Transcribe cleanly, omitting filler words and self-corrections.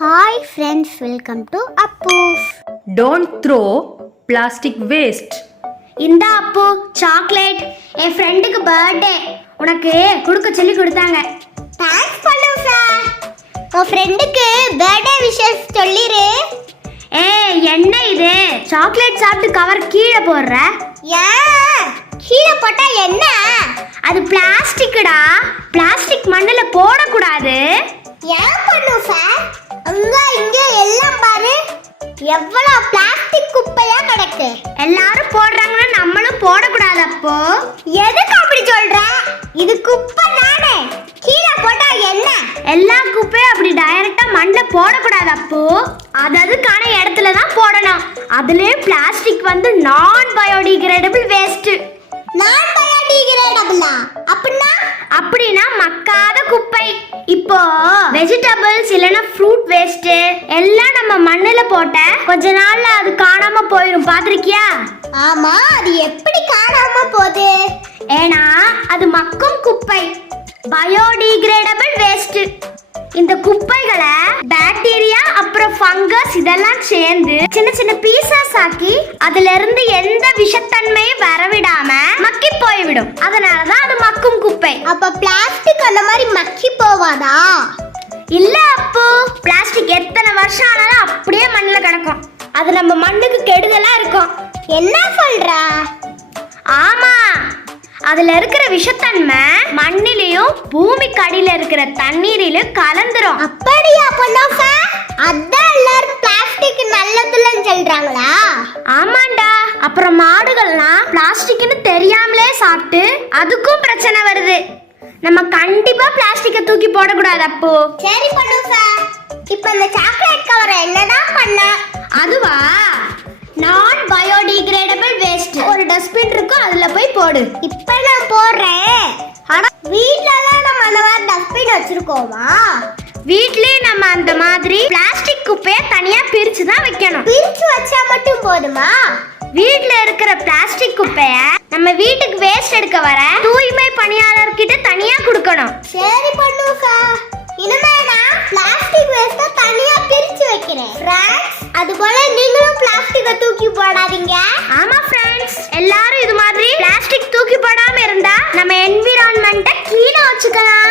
Hi friends, welcome to Appoo's. Don't throw plastic waste. இந்த அப்பு chocolate என் ஃப்ரெண்டுக்கு birthday உனக்கு கொடுக்க சொல்லி கொடுத்தாங்க. தேங்க்ஸ் பண்ணு சார். உன் ஃப்ரெண்டுக்கு பர்த்டே விஷஸ் சொல்லிரு. என்ன இது சாக்லேட் சாப்பிட்டு கவர் கீழே போடுற? ஏன் கீழே போட்டா என்ன? அது பிளாஸ்டிக்டா. பிளாஸ்டிக் மண்ணுல போடக்கூடாது. ஏன் பண்ணு சார்? அங்க இங்க எல்லாம் பாரு, எவ்வளவு பிளாஸ்டிக் குப்பையா கிடக்கு. எல்லாரும் போடுறாங்கன்னா நம்மளும் போடக்கூடாது. அப்போ எதுக்கு அப்படி சொல்ற? இது குப்பை தானே, கீழே போட்டா என்ன? எல்லா குப்பையும் அப்படி டைரக்டா மண்ணுல போடக்கூடாது. அப்போ அதுக்கான இடத்துல தான் போடணும். அதுலயே பிளாஸ்டிக் வந்து நான் பயோடிகிரேடபிள் வேஸ்ட். நான் பயோடிகிரேடபிளா? அப்படினா மக்காத குப்பை. இப்போ வெஜிடபிள்ஸ் இல்லனா ஃப்ரூட் வேஸ்ட் எல்லாம் நம்ம மண்ணுல போட்ட கொஞ்ச நாள்ல அது காணாம போயிடும். பாத்திருக்கியா? ஆமா, அது எப்படி காணாம போகுது? ஏனா அது மக்கும் குப்பை, பயோடிகிரேடபிள் வேஸ்ட். இந்த குப்பைகளை பாக்டீரியா அப்புறம் ஃபங்கஸ் இதெல்லாம் சேர்ந்து சின்ன சின்ன பீசஸ் ஆக்கி அதுல இருந்து எந்த விஷத்தன்மையும் வரவிடாம மக்கி போய்விடும். அதனாலதான் அது மக்கும் குப்பை. அப்ப பிளாஸ்டிக் அந்த மாதிரி மக்கி போவாதா? இல்ல அப்போ, பிளாஸ்டிக் எத்தனை வருஷம் ஆனாலும் அப்படியே மண்ணுல கிடக்கும். அது நம்ம மண்ணுக்கு கெடுதலா இருக்கும். என்ன சொல்ற? ஆமா, அதுல இருக்கிற விஷத்தன்மை மண்ணிலையும் பூமிக்கு அடியில இருக்கிற தண்ணீரிலும் கலந்துரும். அப்படியா பண்ணோஃபா? அதான் எல்லாரும் பிளாஸ்டிக் நல்லதுன்னு சொல்றாங்களா? ஆமாண்டா. அப்புறம் மாடுகள்லாம் பிளாஸ்டிக்னு தெரியாமலே சாப்பிட்டு அதுக்கும் பிரச்சனை வருது. நம்ம கண்டிப்பா பிளாஸ்டிக்கை தூக்கி போடக்கூடாது. அப்போ சரி பண்ணோஃபா, இப்போ இந்த சாக்லேட் கவரை என்னதான் பண்ண? அதுவா, நான் பயோடிகிரேடபிள் வேஸ்ட் ஒரு டஸ்ட்பின் இருக்கு, அதுல போய் போடு. இப்ப நான் போடுறேன். ஆனா வீட்லலாம் நம்ம அந்த மாதிரி டஸ்ட்பின் வச்சிருக்கோமா? வீட்லயே நம்ம அந்த மாதிரி பிளாஸ்டிக் குப்பையை தனியா பிரிச்சு தான் வைக்கணும். பிரிச்சு வச்சா மட்டும் போதுமா? வீட்ல இருக்கிற பிளாஸ்டிக் குப்பைய நம்ம வீட்டுக்கு வேஸ்ட் எடுக்க வர தூய்மை பணியாளர்கிட்ட தனியா கொடுக்கணும். சரி பண்ணுக்கா, இனிமே நான் பிளாஸ்டிக் வேஸ்ட தனியா பிரிச்சு வைக்கிறேன். ஃப்ரெண்ட்ஸ், அதுபோல நீங்களும் பிளாஸ்டிக்கை தூக்கி போடாதீங்க. ஆமா ஃப்ரெண்ட்ஸ், எல்லாரும் இது மாதிரி பிளாஸ்டிக் தூக்கி போடாம இருந்தா நம்ம என்விரான்மெண்ட்டை கீழே வச்சுக்கலாம்.